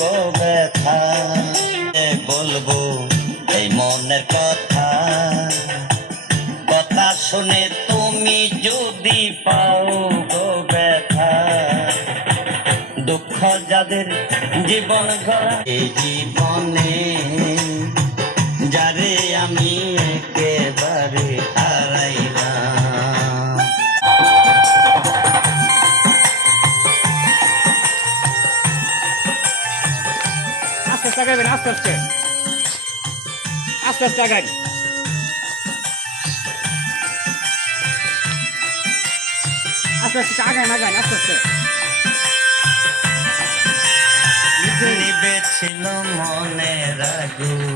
গো ব্যথা, বলবো এই মনের কথা, কথা শুনে তুমি যদি পাও গো ব্যথা, দুঃখ যাদের জীবন গড়া এই জীবনে, যারে আমি একেবারে হারাইলাম। আস্তে আস্তে আগাবেন, আস্তে আস্তে আস্তে আস্তে আগান। আস্তে আস্তে আগান আগান আস্তে আস্তে। নিবেছিল মনের আগুন,